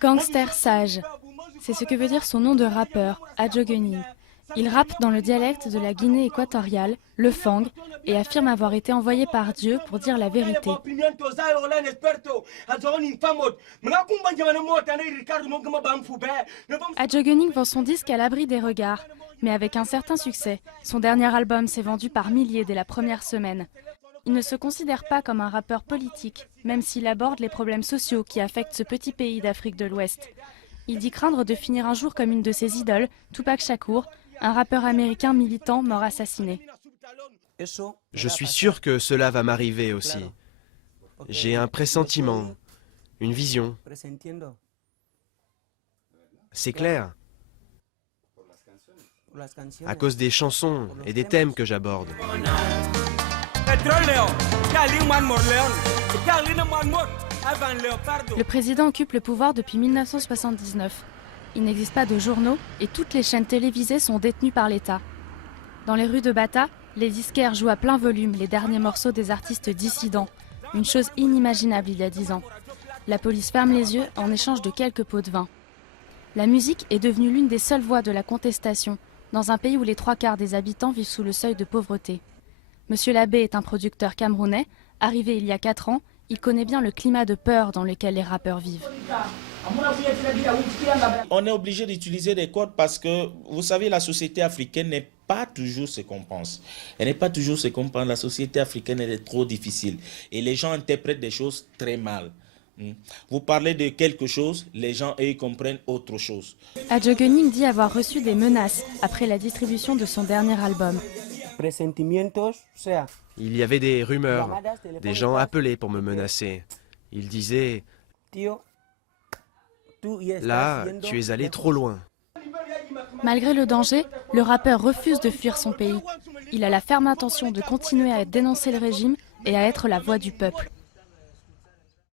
Gangster sage, c'est ce que veut dire son nom de rappeur, Adjo Gunning. Il rappe dans le dialecte de la Guinée équatoriale, le Fang, et affirme avoir été envoyé par Dieu pour dire la vérité. Adjo Gunning vend son disque à l'abri des regards, mais avec un certain succès. Son dernier album s'est vendu par milliers dès la première semaine. Il ne se considère pas comme un rappeur politique, même s'il aborde les problèmes sociaux qui affectent ce petit pays d'Afrique de l'Ouest. Il dit craindre de finir un jour comme une de ses idoles, Tupac Shakur, un rappeur américain militant mort assassiné. Je suis sûr que cela va m'arriver aussi. J'ai un pressentiment, une vision. C'est clair. À cause des chansons et des thèmes que j'aborde. Le président occupe le pouvoir depuis 1979. Il n'existe pas de journaux et toutes les chaînes télévisées sont détenues par l'État. Dans les rues de Bata, les disquaires jouent à plein volume les derniers morceaux des artistes dissidents, une chose inimaginable il y a 10 ans. La police ferme les yeux en échange de quelques pots de vin. La musique est devenue l'une des seules voix de la contestation, dans un pays où les 3/4 des habitants vivent sous le seuil de pauvreté. Monsieur Labbé est un producteur camerounais, arrivé il y a 4 ans. Il connaît bien le climat de peur dans lequel les rappeurs vivent. On est obligé d'utiliser des codes parce que, vous savez, la société africaine n'est pas toujours ce qu'on pense. Elle n'est pas toujours ce qu'on pense. La société africaine, elle est trop difficile. Et les gens interprètent des choses très mal. Vous parlez de quelque chose, les gens, eux, comprennent autre chose. Adjo Gunning dit avoir reçu des menaces après la distribution de son dernier album. Il y avait des rumeurs, des gens appelaient pour me menacer. Ils disaient « Là, tu es allé trop loin ». Malgré le danger, le rappeur refuse de fuir son pays. Il a la ferme intention de continuer à dénoncer le régime et à être la voix du peuple.